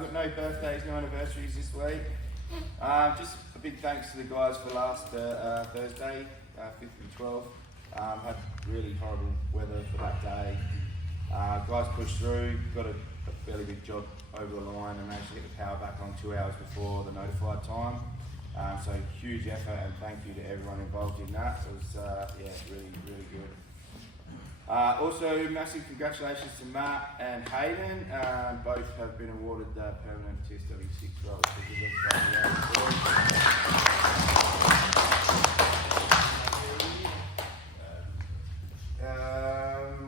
Got no birthdays, no anniversaries this week. Just a big thanks to the guys for last Thursday, 5th and 12th. Had really horrible weather for that day. Guys pushed through, got a fairly good job over the line and managed to get the power back on 2 hours before the notified time. So huge effort and thank you to everyone involved in that. It was really good. Also, massive congratulations to Matt and Hayden. Both have been awarded permanent TSW6 roles.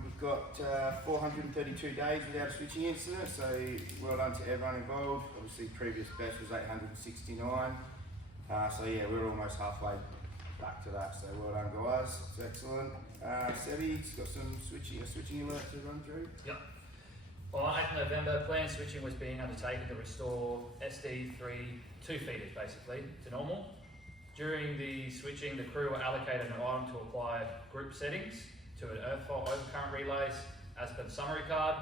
We've got 432 days without a switching incident, so well done to everyone involved. Obviously, previous best was 869. So yeah, we're almost halfway back to that, so well done guys, it's excellent. Sebi's got a switching alert to run through. Yep. Well, on 8th November, planned switching was being undertaken to restore SD3 2 feeders basically to normal. During the switching, the crew were allocated an item to apply group settings to an earth fault overcurrent relays as per the summary card.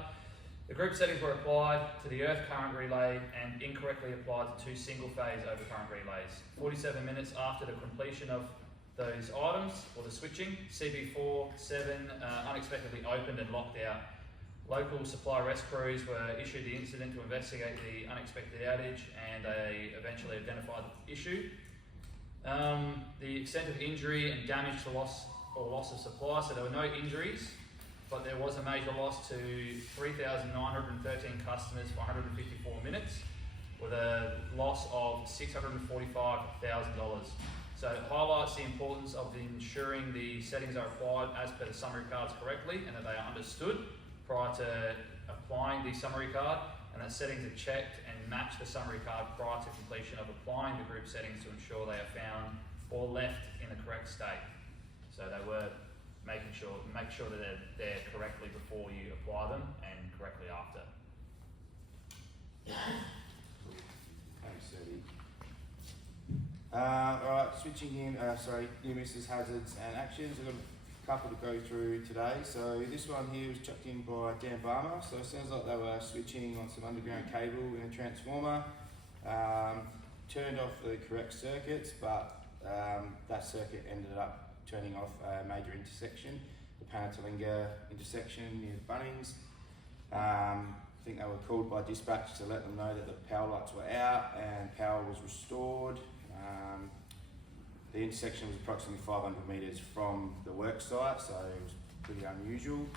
The group settings were applied to the earth current relay and incorrectly applied to 2 single-phase overcurrent relays. 47 minutes after the completion of those items, or the switching, CB47 unexpectedly opened and locked out. Local supply rest crews were issued the incident to investigate the unexpected outage, and they eventually identified the issue. The extent of injury and damage to loss of supply, so there were no injuries, but there was a major loss to 3,913 customers for 154 minutes, with a loss of $645,000. So it highlights the importance of ensuring the settings are applied as per the summary cards correctly and that they are understood prior to applying the summary card, and that settings are checked and match the summary card prior to completion of applying the group settings to ensure they are found or left in the correct state. So they were make sure that they're there correctly before you apply them and correctly after. Thanks, Serby. Alright, switching in, near misses, hazards and actions. I've got a couple to go through today. So this one here was chucked in by Dan Barmer. So it sounds like they were switching on some underground cable in a transformer. Turned off the correct circuits, but that circuit ended up turning off a major intersection, the Panatalinga intersection near Bunnings. I think they were called by dispatch to let them know that the power lights were out and power was restored. The intersection was approximately 500 metres from the work site, so it was pretty unusual.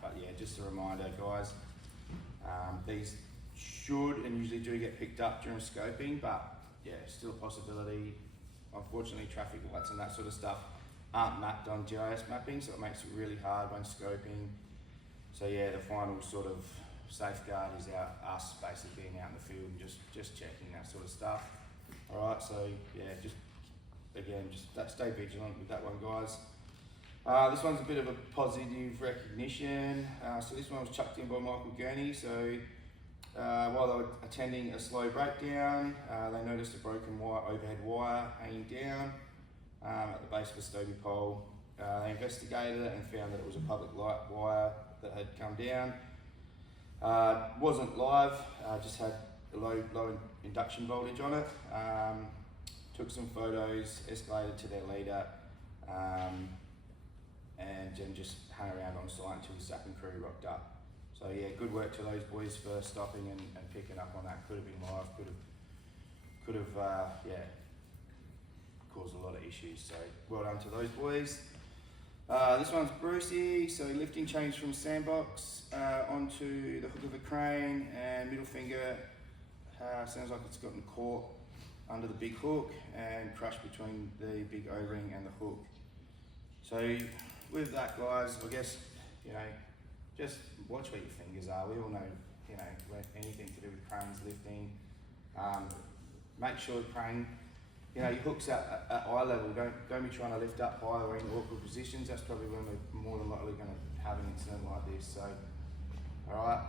But yeah, just a reminder guys, these should and usually do get picked up during scoping, but yeah, still a possibility. Unfortunately, traffic lights and that sort of stuff aren't mapped on GIS mapping, so it makes it really hard when scoping. So yeah, the final sort of safeguard is us basically being out in the field and just checking that sort of stuff. Alright, so yeah, just stay vigilant with that one guys. This one's a bit of a positive recognition. So this one was chucked in by Michael Gurney. So while they were attending a slow breakdown, they noticed a broken overhead wire hanging down at the base of a Stobie pole. They investigated it and found that it was a public light wire that had come down. Wasn't live, just had a low induction voltage on it. Took some photos, escalated to their leader, and then just hung around on site until the SAP and crew rocked up. So yeah, good work to those boys for stopping and picking up on that. Could have been live, could have caused a lot of issues. So well done to those boys. This one's Brucey. So lifting chains from sandbox onto the hook of a crane, and middle finger sounds like it's gotten caught under the big hook and crushed between the big O-ring and the hook. So with that guys, I guess, just watch where your fingers are. We all know, when anything to do with cranes lifting, make sure the crane, your hook's at eye level. Don't be trying to lift up high or in awkward positions. That's probably when we're more than likely going to have an incident like this. So, alright,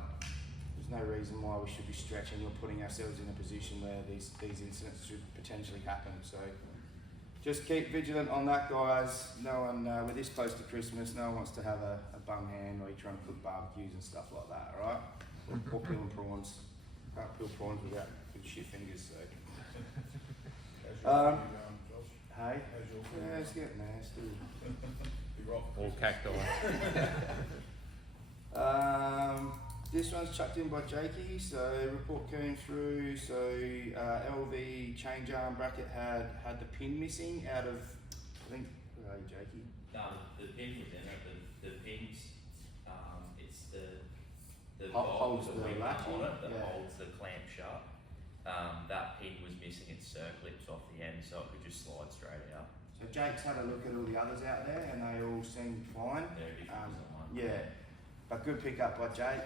there's no reason why we should be stretching or putting ourselves in a position where these incidents should potentially happen. So just keep vigilant on that guys. No one, we're this close to Christmas, no one wants to have a bum hand or you're trying to cook barbecues and stuff like that, alright? Or peeling prawns. Can't peel prawns without good shit fingers, so. Josh? Hey? How's your Yeah, it's getting there, still. You're off. All cacti. This one's chucked in by Jakey, so report came through, so LV change arm bracket had the pin missing out of, I think, where are you, Jakey? No, the pin was in it. The pins, it's the Holds bolt the that we latching, put on it that yeah. holds the clamp shut. That pin was missing its circlips off the end, so it could just slide straight out. So Jake's had a look at all the others out there, and they all seem fine. They're different than one. Yeah, but good pick up by Jake.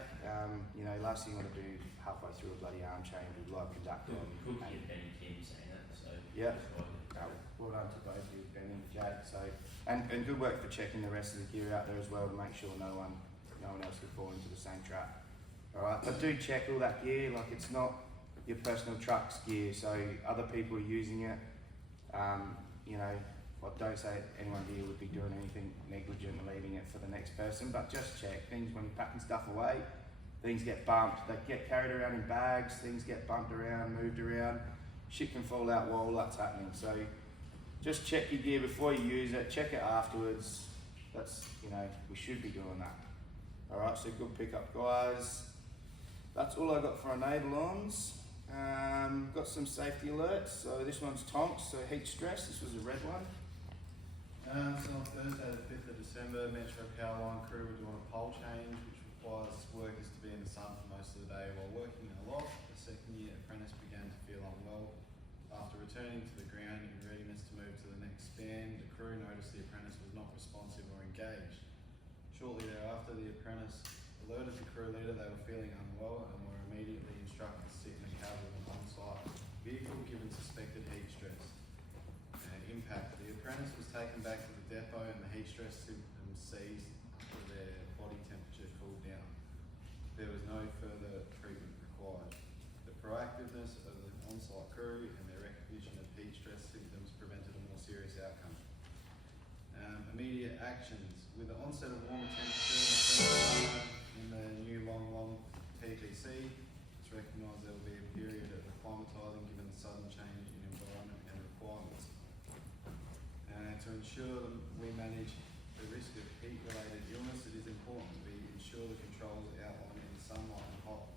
You know, last thing you want to do halfway through a bloody arm chain with live conductor on. Cookie and Benny Kim saying it, so. Yeah. it's quite good. Well done to both of you, Ben and Jake. So, and good work for checking the rest of the gear out there as well to make sure no one else could fall into the same trap. All right, but do check all that gear. Like, it's not your personal truck's gear, so other people are using it. You know, I don't say anyone here would be doing anything negligent and leaving it for the next person, but just check things when you're packing stuff away. Things get bumped, they get carried around in bags, things get bumped around, moved around. Shit can fall out while all that's happening. So just check your gear before you use it, check it afterwards. That's, you know, we should be doing that. All right, so good pickup, guys. That's all I got for enable-ons. Got some safety alerts. So this one's Tonks, so heat stress. This was a red one. So on Thursday the 5th of December, Metro Powerline crew were doing a pole change, which requires workers to be in the sun for most of the day while working a lot. The second year apprentice began to feel unwell. After returning to the ground in readiness to move to the next span, the crew noticed the apprentice was not responsive or engaged. Shortly thereafter, the apprentice alerted the crew leader they were feeling unwell and were immediately instructed to sit in the cab of an on-site vehicle given suspected heat stress and impact. The apprentice was taken back to the depot and the heat stress symptoms ceased after their body temperature cooled down. There was no further treatment required. The proactiveness of the on-site crew and their recognition of heat stress symptoms prevented a more serious outcome. Immediate actions. With the onset of warmer temperature in the new long PPC, it's recognised there will be a period of acclimatising given the sudden change in environment and requirements. To ensure that we manage the risk of heat-related illness, it is important that we ensure the controls outlined in sunlight and hot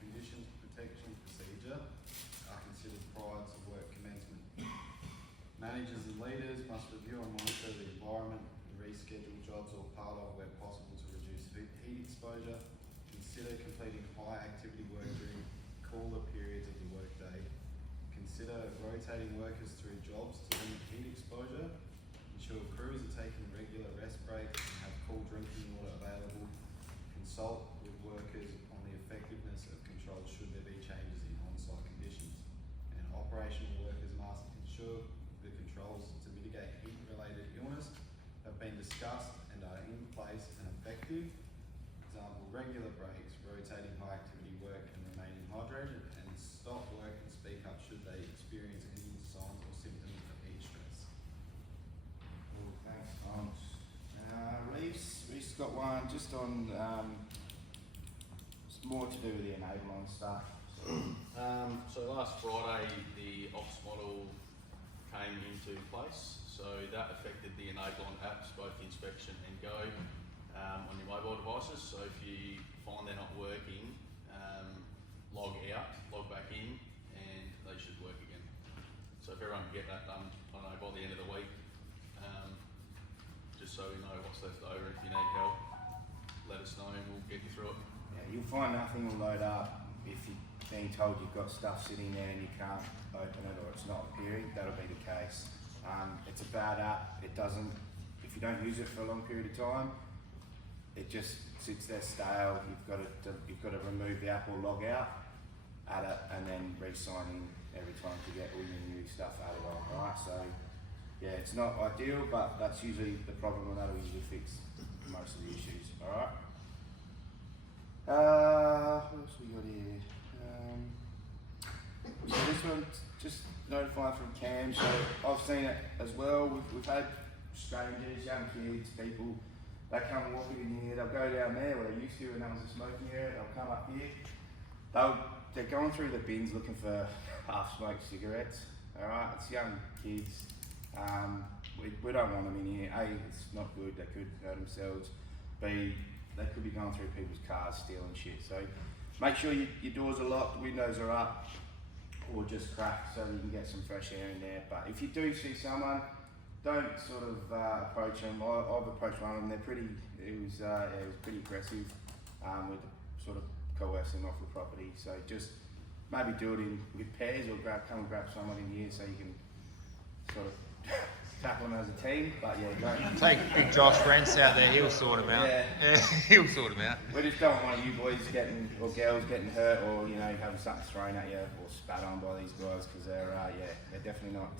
conditions protection procedure are considered prior to work commencement. Managers and leaders must review and monitor the environment and reschedule jobs or part of where possible to reduce heat exposure. Consider completing high activity work during cooler periods of the workday. Consider rotating workers through jobs to limit heat exposure. Ensure crews are taking regular rest breaks and have cool drinking water available. Consult with workers on the effectiveness of controls should there be changes in on-site conditions. And operational workers must ensure the controls to mitigate heat-related illness have been discussed and are in place and effective. Example, regular breaks, rotating high activity work and remaining hydrated, and stop work and speak up should they experience any signs or symptoms of heat stress. Cool, thanks, Tonks. Reese got one just on, it's more to do with the enable-on stuff. So last Friday, the ops model came into place. So that affected the enable-on apps, both inspection and go, on your mobile devices. So if you find they're not working, log out, log back in, and they should work again. So if everyone can get that done, I don't know, by the end of the week, just so we know what's left over. If you need help, let us know and we'll get you through it. Yeah, you'll find nothing will load up if you're being told you've got stuff sitting there and you can't open it or it's not appearing. That'll be the case. It's a bad app. It doesn't, if you don't use it for a long period of time, it just sits there stale. You've got to remove the app or log out, add it, and then re-sign in every time to get all your new stuff added on. Right, so yeah, it's not ideal, but that's usually the problem, and that'll usually fix most of the issues. All right. What else we got here? So this one, just notifying from Cam. So I've seen it as well. We've had strangers, young kids, people. They come walking in here. They'll go down there where they used to, and that was a smoking area. They'll come up here. They'll they're going through the bins looking for half-smoked cigarettes. All right, it's young kids. We don't want them in here. A, it's not good. They could hurt themselves. B, they could be going through people's cars stealing shit. So make sure your doors are locked, windows are up, or just cracked so you can get some fresh air in there. But if you do see someone, don't sort of approach them. I've approached one of them. It was pretty aggressive with sort of coercing off the property. So just maybe do it with pairs, or come and grab someone in here so you can sort of tackle them as a team. But yeah, don't. Take big Josh Rents out there, he'll sort them out. Yeah. He'll sort them out. We just don't want you boys or girls getting hurt, or having something thrown at you or spat on by these guys, because they're definitely not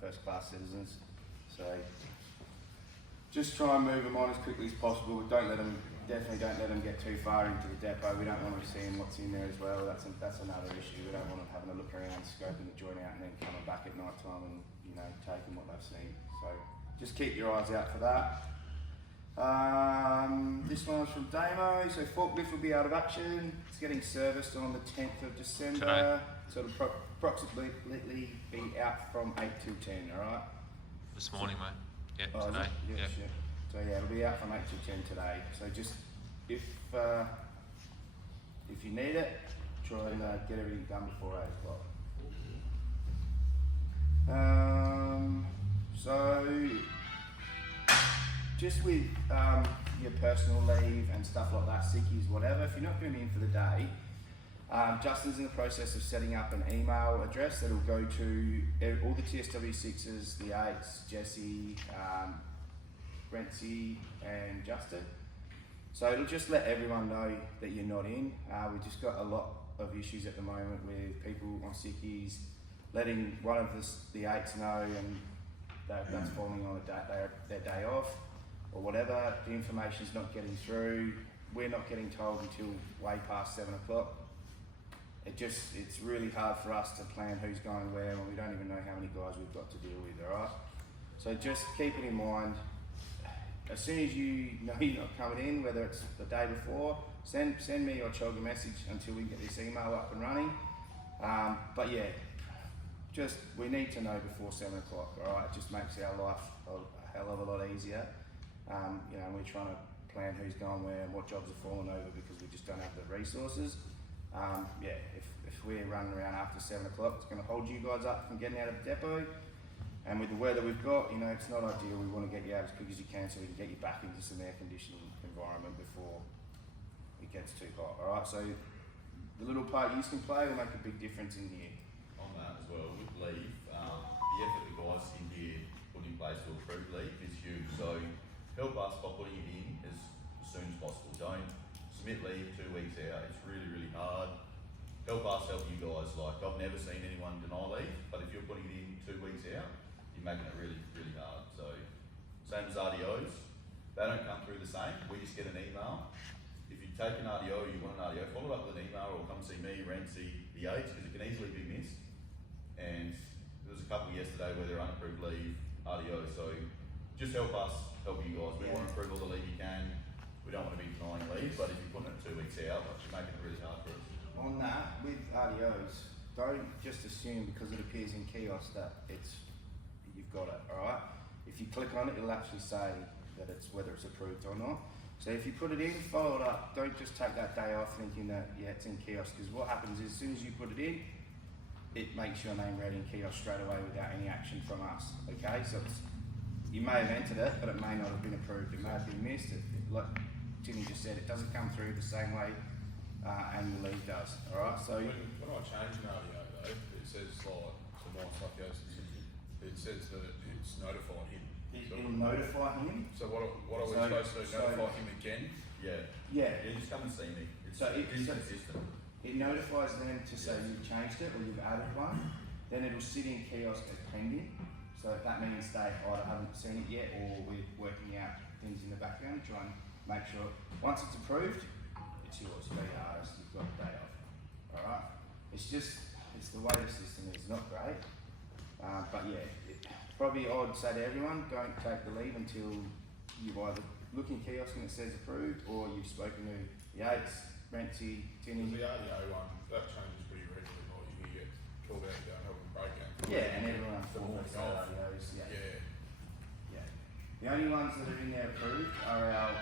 first class citizens. So just try and move them on as quickly as possible. Definitely don't let them get too far into the depot. We don't want them seeing what's in there as well. That's another issue. We don't want them having a look around, scoping the joint out, and then coming back at night time and taking what they've seen. So just keep your eyes out for that. This one's from Damo. So forklift will be out of action. It's getting serviced on the 10th of December. Today. So it'll approximately be out from 8 till 10. All right. This morning, mate. Yeah, Oh, is today. it? Yeah, Yep. shit. So yeah, it'll be out from 8 till 10 today. So just if you need it, try and get everything done before 8 o'clock. So just with your personal leave and stuff like that, sickies, whatever, if you're not going to be in for the day, Justin's in the process of setting up an email address that'll go to all the TSW6s, the 8s, Jesse, Rentsy and Justin. So it'll just let everyone know that you're not in. We've just got a lot of issues at the moment with people on sickies, letting one of the 8s know, and that's falling on their day off or whatever. The information's not getting through. We're not getting told until way past 7 o'clock. It's really hard for us to plan who's going where when we don't even know how many guys we've got to deal with, alright? So just keep it in mind. As soon as you know you're not coming in, whether it's the day before, send me or Chog a message until we get this email up and running. But yeah, we need to know before 7 o'clock, alright? It just makes our life a hell of a lot easier. We're trying to plan who's going where and what jobs are falling over because we just don't have the resources. If we're running around after 7 o'clock, it's going to hold you guys up from getting out of the depot. And with the weather we've got, it's not ideal. We want to get you out as quick as you can so we can get you back into some air conditioning environment before it gets too hot. All right, so the little part you can play will make a big difference in here. On that as well, with leave, the effort the guys in here put in place to approve leave is huge. So help us by putting it in as soon as possible. Don't submit leave 2 weeks out. It's really, really hard. Help us help you guys. Like, I've never seen anyone deny leave, but if you're putting it in 2 weeks out, you're making it really, really hard. So same as RDOs, they don't come through the same. We just get an email. If you take an RDO, you want an RDO, follow up with an email or come see me, Rentsy, the 8s, because it can easily be missed. And there was a couple yesterday where they're unapproved leave, RDO. So just help us help you guys. We want to approve all the leave you can. We don't want to be denying leave, but if you're putting it 2 weeks out, you're making it really hard for us. On that, with RDOs, don't just assume because it appears in kiosk that you've got it, alright? If you click on it, it'll actually say that whether it's approved or not. So if you put it in, follow it up. Don't just take that day off thinking that, it's in kiosk, because what happens is as soon as you put it in, it makes your name read in kiosk straight away without any action from us, okay? So you may have entered it, but it may not have been approved. It may have been missed. Like Timmy just said, it doesn't come through the same way annual leave does, alright? So when I change an RDO though, it says like, for my psychosis, it says that it's notifying him. it'll notify him. So what are we supposed to do? Notify him again? Yeah. Yeah. Yeah, just come and see me. It's So consistent. it notifies them to say you've changed it or you've added one. Then it'll sit in kiosk as pending. So that means they either haven't seen it yet or we're working out things in the background to try and make sure once it's approved, it's yours. You've got a day off. Alright? It's the way the system is, not great. But yeah, probably I would say to everyone, don't take the leave until you've either look in kiosk and it says approved or you've spoken to the 8s, Rentsy, Tinny. The RDO one, that changes pretty all the golf. radios, yeah. Yeah. The only ones that are in there approved are our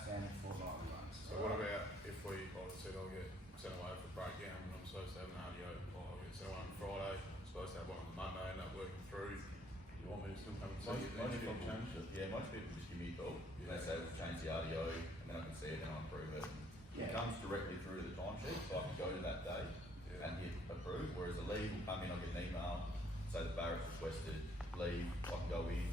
standard fortnightly ones. So what about if we, like I said, I'll get sent away for breakdown and I'm supposed to have an RDO, or I'll get sent away on Friday, I'm supposed to have one on the Monday, end up working through. You want me to still come and see you then? Most if people, you change it? most people just give me a call. Yeah. They say we've changed the RDO, and then I can see it and I approve it. Yeah. It comes directly through the timesheet, so I can go to that day Yeah. and hit approve. Whereas a leave will come in, I'll get an email, say the Barrett's requested leave, I can go in,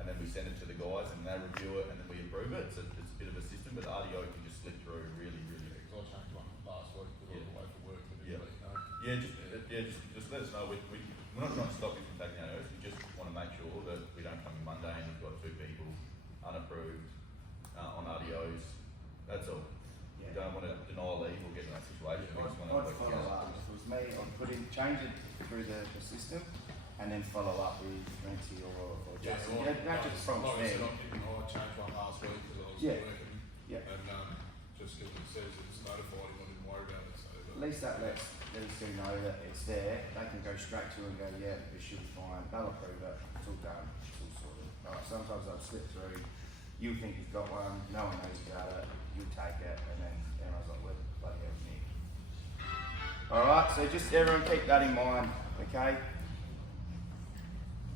and then we send it to the guys, and they review it, and then we approve it. It's a bit of a system, but the RDO can just slip through really, really. Yeah, 'cause I changed one last week because I was away for work, but Yeah. didn't let you know. Just let us know. We're not trying to stop you from taking our oath. We just want to make sure that we don't come in Monday and we've got 2 people unapproved on RDOs. That's all. We Yeah. don't want to deny leave or get in that situation. We just want to I'd work follow together. up. If it was me, I'd change it through the system and then follow up with Renty or Justin. well, Not just from like I said, there. I changed one last week because I was Yeah. working. Yeah. And just because it says it's notified him, I didn't worry about it. So, At least that lets these two know that it's there. They can go straight to it and go, yeah, this should be fine. They'll approve it. It's all done. It's all sorted. Sometimes I'll slip through. You think you've got one. No one knows about it. You take it, and then everyone's like, where the bloody hell is Nick? All right. So just everyone keep that in mind, okay?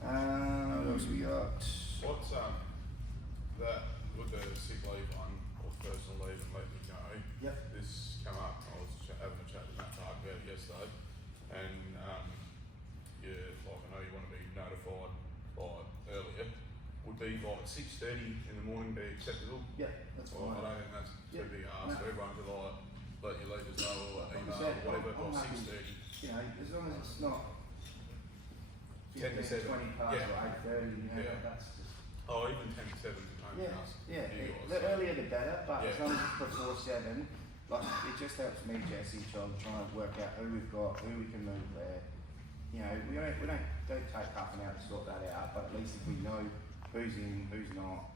What else we got? what's that with the sick leave one or personal leave and let me know? Yep. This come up. I was having a chat with Matt Park about it yesterday, and yeah, like I know you want to be notified by earlier. Would be like 6:30 in the morning be acceptable? Yeah, that's Well, fine. I don't think that's too Yeah. big a ask. No. Everyone could like let your leaders know or Like I email said, or whatever I'm by happy. 6:30. You know, as long as it's not 10 to 7. 20 past Yeah. or 8:30, you know, Yeah. that's just. Oh, even 10 to 7 to pain Yeah, us. yeah. You guys. The earlier the better, but as Yeah. long as it's before 7, like it just helps me, Jesse, trying to work out who we've got, who we can move where. You know, we don't take half an hour to sort that out, but at least if we know who's in, who's not,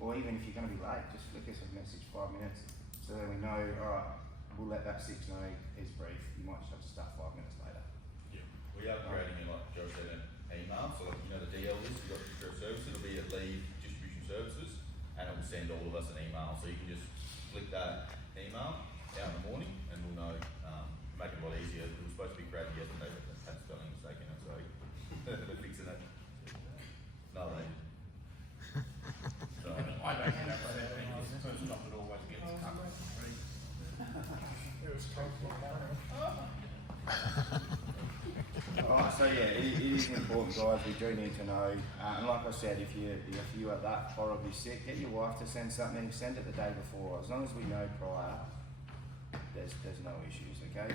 or even if you're going to be late, just flick us a message 5 minutes, so then we know. All right, we'll let that 6 know is brief. You might just have to start 5 minutes later. Yeah. We are creating, like Josh said, an email. So like, you know the DL list, we've got the services. It'll be at leave distribution services, and it will send all of us an email. So you can just click that email out in the morning, and we'll know. Make it a lot easier. It was supposed to be created yesterday, but they had spelling mistake in it, so they're fixing it. No, they. So, I don't think that's the person that always gets cut. Alright, so yeah, it is important, guys. We do need to know. And like I said, if you are that horribly sick, get your wife to send something. Send it the day before. As long as we know prior, there's no issues. Okay.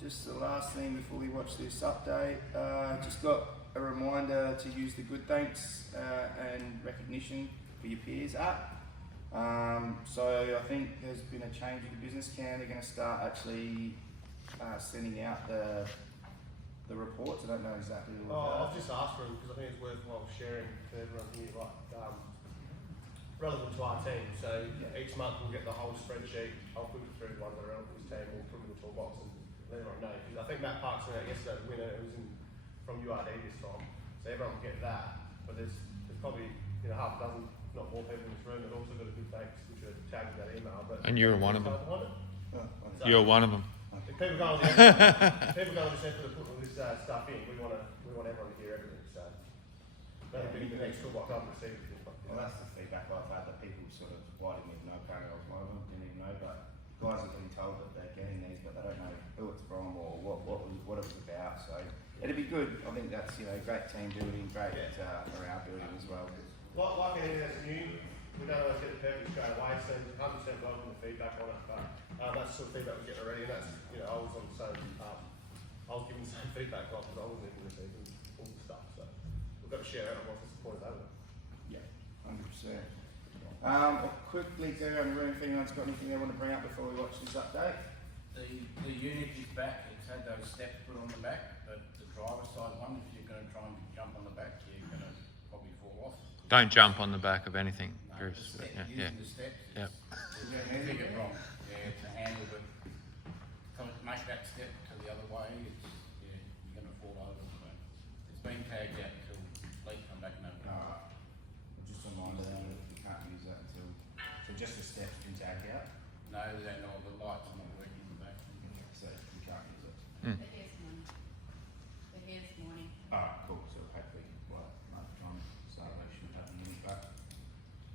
Just the last thing before we watch this update. Just got a reminder to use the Good Thanks and recognition for your peers app. So I think there's been a change in the business can. They're going to start actually sending out the reports. I don't know exactly what. I've just asked for them because I think it's worthwhile sharing to everyone here, like relevant to our team. So each month we'll get the whole spreadsheet. I'll put it through one of the relevant to his team. We'll put it in the toolbox and let everyone know. Because I think Matt Parks went out yesterday to win it. It was from URD this time, so everyone will get that. But there's probably half a dozen, not more people in this room that also got a good thanks, which are tagged in that email. But And you're one of them. So You're one of them. if people go on the effort of putting all this stuff in, we want everyone to hear everything. So that'll be the next toolbox I've received. Well, that's the feedback I've had, that people sort of, well, I didn't even know apparently I was one of them, didn't even know, but guys have been told that they're getting these, but they don't know who it's from or what it was about. So it'd be good. I think that's great team building, great for our building as well. Like anything that's new, we don't always get the perfect straight away, so 100% welcome the feedback on it, but that's the sort of feedback we get already, and that's, I was on the same, I was given the same feedback because I wasn't even receiving all the stuff, so we've got to share it, and what's disappointed over it. Yeah, 100%. I'll quickly go around the room if anyone's got anything they want to bring up before we watch this update. The unit is back. It's had those steps put on the back, but the driver's side one, if you're going to try and jump on the back, you're going to probably fall off. Don't jump on the back of anything, No, Bruce. the step, Yeah. using the steps. Yep. It's a bit wrong. Yeah, to handle it. Make that step to the other way. way, it's, yeah, you're gonna fall over, but it's been tagged out till late come back and open it. Alright. Just a reminder that you can't use that until, so just the steps been tagged out, No, they're not, the lights are not working in the back. so you can't use it. The hair's morning. The hair's morning. Alright, cool, so hopefully, well, might try and start motion happening, but,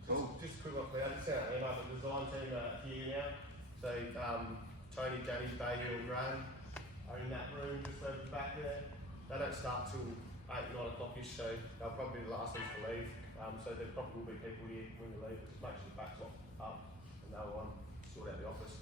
cool. Just a quick one, Cloud. It's our email, the design team are here now. So Tony, Danny, Bailey and Graham are in that room just over the back there. They don't start till 8, 9 o'clock-ish, so they'll probably be the last ones to leave. So there probably will be people here when we leave, but just make sure the back's locked up and they'll sort out the office.